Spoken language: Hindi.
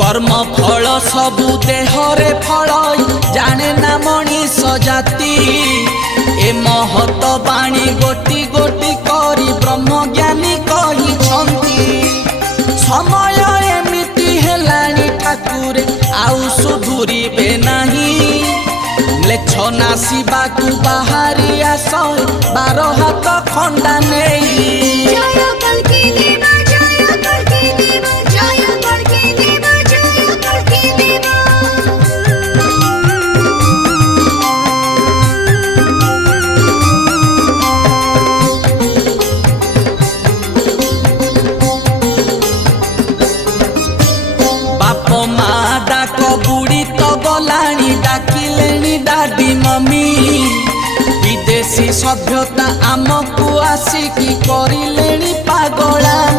कर्म फल सबु देहरे फल जाने ना मनीष जाति ए महत बाणी गोटी गोटी करी ब्रह्मज्ञानी कही समय एमिति हेलानी ठाकुर आउ सुधुरिबे नहीं लेछ नासिबा को बाहरी आस 12 हाथ खंडा नहीं दादी मम्मी विदेशी सभ्यता आमको आसिकी करिलेनी पागला।